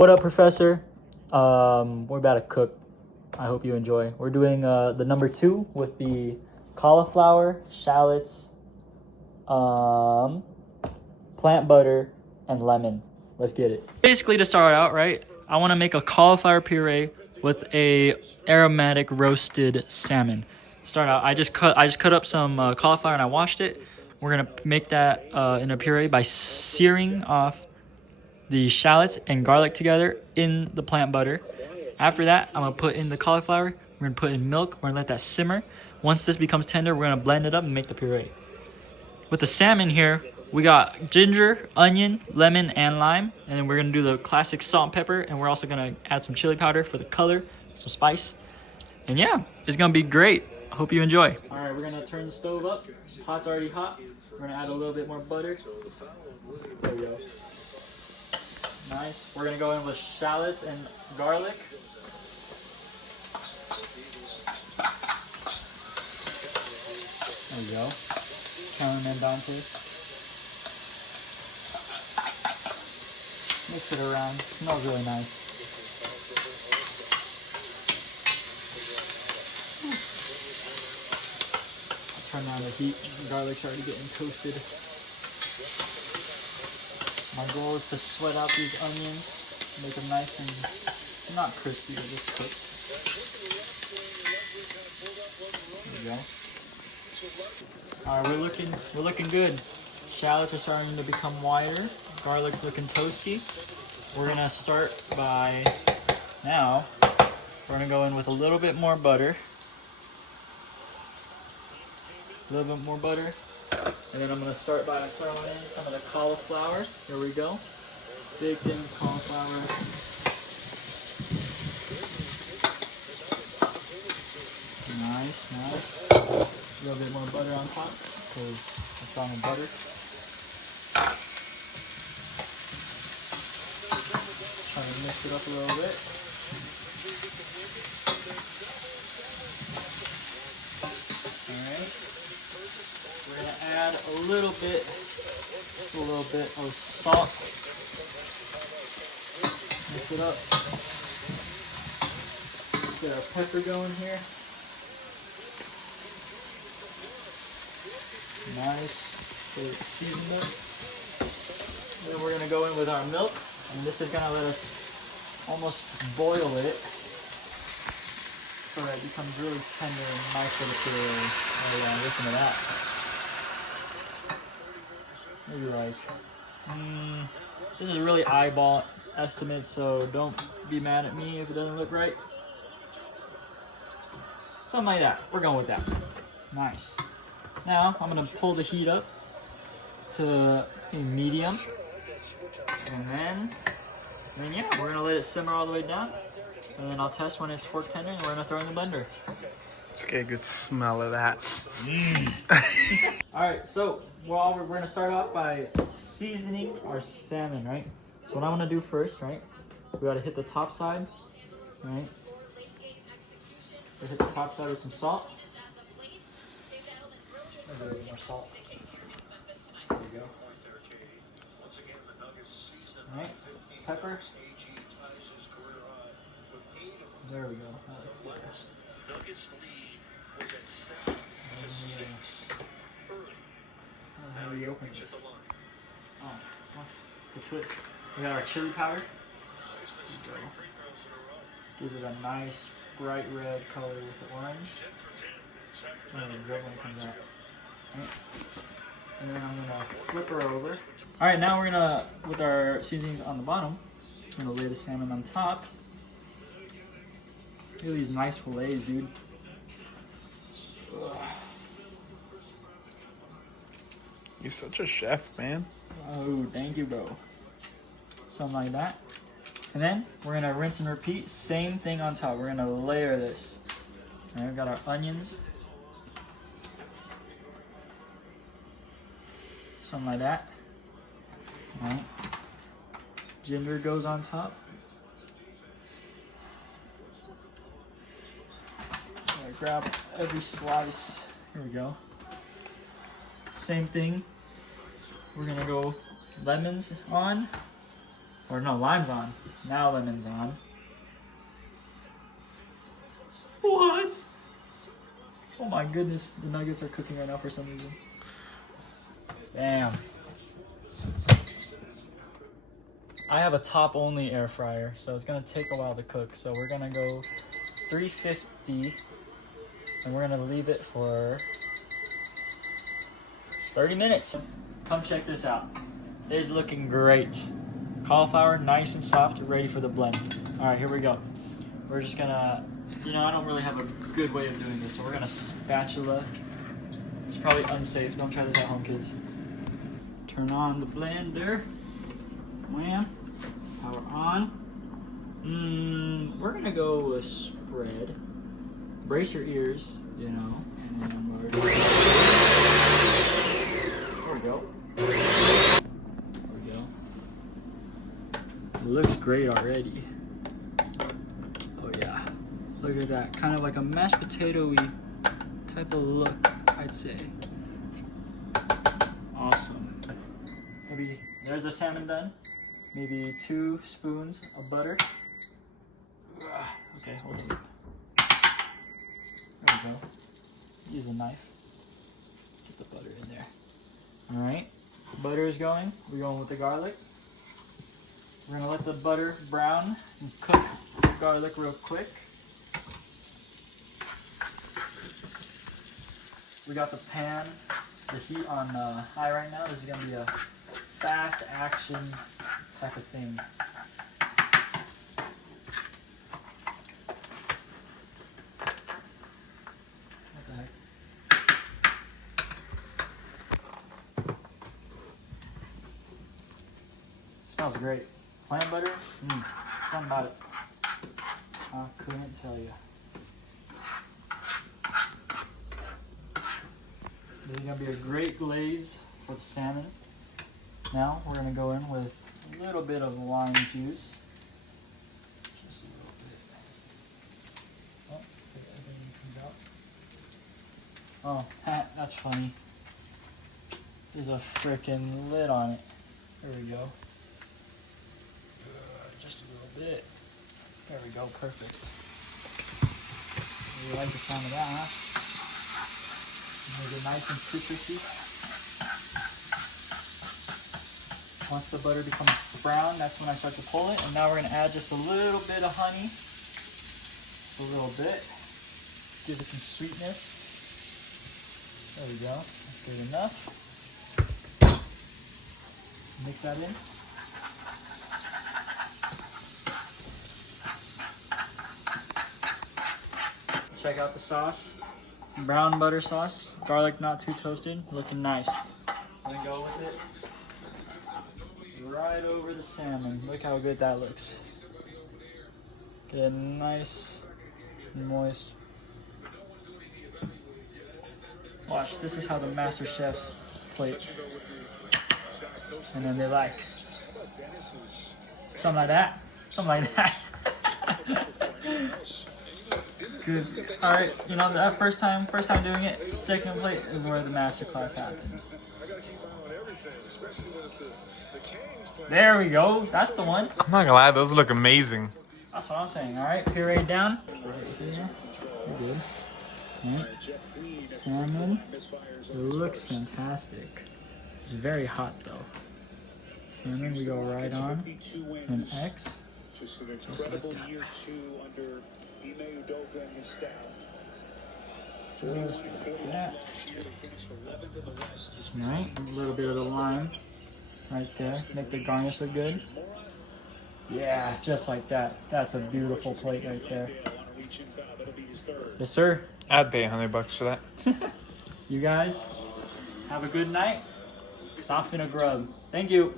What up, Professor? We're about to cook. I hope you enjoy. We're doing the number 2 with the cauliflower, shallots, plant butter, and lemon. Let's get it. Basically, to start out, right, I want to make a cauliflower puree with a aromatic roasted salmon. Start out, I just cut up some cauliflower and I washed it. We're gonna make that in a puree by searing off the shallots and garlic together in the plant butter. After that, I'm gonna put in the cauliflower. We're gonna put in milk. We're gonna let that simmer. Once this becomes tender, we're gonna blend it up and make the puree. With the salmon here, we got ginger, onion, lemon, and lime. And then we're gonna do the classic salt and pepper. And we're also gonna add some chili powder for the color, some spice. And yeah, it's gonna be great. I hope you enjoy. All right, we're gonna turn the stove up. Pot's already hot. We're gonna add a little bit more butter. There we go. Nice. We're gonna go in with shallots and garlic. There we go. Caramel andante. Mix it around. Smells really nice. Turn down the heat. The garlic's already getting toasted. My goal is to sweat out these onions, make them nice and not crispy, but just cooked. There we go. All right, we're looking good. Shallots are starting to become wider. Garlic's looking toasty. We're gonna start by now. We're gonna go in with a little bit more butter. A little bit more butter. And then I'm going to start by throwing in some of the cauliflower. Here we go. Big thing of cauliflower. Nice, nice. A little bit more butter on top because I found the butter. Try to mix it up a little bit. We're gonna add a little bit of salt. Mix it up. Get our pepper going here. Nice. Get it seasoned up. Then we're gonna go in with our milk, and this is gonna let us almost boil it so that it becomes really tender and nice for the puree. Oh yeah, listen to that. Maybe like, this is really eyeball estimate, so don't be mad at me if it doesn't look right. Something like that. We're going with that. Nice. Now I'm gonna pull the heat up to a medium, and then yeah, we're gonna let it simmer all the way down, and then I'll test when it's fork tender, and we're gonna throw it in the blender. Let's get a good smell of that. All right, so we're gonna start off by seasoning our salmon, right? So what I'm gonna do first, right? We gotta hit the top side, right? We hit the top side with some salt. A little bit more salt. There we go. All right, pepper. There we go. How do we open this? Oh, what? It's a twist. We got our chili powder. Gives it a nice bright red color with the orange. It's gonna be great when it comes out. Right. And then I'm gonna flip her over. All right, now we're gonna, with our seasonings on the bottom, I'm gonna lay the salmon on top. Look at these nice fillets, dude. Ugh. You're such a chef, man. Oh, thank you, bro. Something like that. And then we're gonna rinse and repeat. Same thing on top. We're gonna layer this. All right, we've got our onions. Something like that. All right. Ginger goes on top. Grab every slice. Here we go. Same thing. We're gonna go lemons on, or no, limes on. Now lemon's on. What? Oh my goodness, the nuggets are cooking right now for some reason. Damn. I have a top only air fryer, so it's gonna take a while to cook. So we're gonna go 350 and we're gonna leave it for 30 minutes. Come check this out. It is looking great. Cauliflower, nice and soft, ready for the blend. All right, here we go. We're just gonna, I don't really have a good way of doing this, so we're gonna spatula. It's probably unsafe. Don't try this at home, kids. Turn on the blender. Wham. Power on. We're gonna go with spread. Brace your ears, and then there we go. There we go. It looks great already. Oh yeah. Look at that. Kind of like a mashed potato-y type of look, I'd say. Awesome. Maybe there's the salmon done. Maybe 2 spoons of butter. Okay, hold on. There we go. Use a knife. Get the butter in there. Alright. Butter is going. We're going with the garlic. We're going to let the butter brown and cook the garlic real quick. We got the pan, the heat on high right now. This is going to be a fast action type of thing. What the heck? Smells great. Plant butter? Something about it. I couldn't tell you. This is going to be a great glaze with salmon. Now we're going to go in with a little bit of lime juice. Just a little bit. Oh, everything comes out. Oh, that's funny. There's a freaking lid on it. There we go. Just a little bit. There we go, perfect. You like the sound of that, huh? Make it nice and citrusy. Once the butter becomes brown, that's when I start to pull it. And now we're going to add just a little bit of honey. Just a little bit. Give it some sweetness. There we go. That's good enough. Mix that in. Check out the sauce. Brown butter sauce. Garlic not too toasted. Looking nice. I'm going to go with it right over the salmon. Look how good that looks. Get it nice and moist. Watch, this is how the master chefs plate. And then they like something like that. Something like that. Good. Alright, that first time doing it, second plate is where the master class happens. There we go. That's the one. I'm not gonna lie, those look amazing. That's what I'm saying. Alright, puree down. Right here. Good. Right. Salmon. It looks fantastic. It's very hot though. Salmon, we go right on. An X. Just like that. Just like that. Right, a little bit of the lime right there. Make the garnish look good. Yeah, just like that. That's a beautiful plate right there. Yes, sir. I'd pay $100 for that. You guys, have a good night. 'Cause I'm finna grub. Thank you.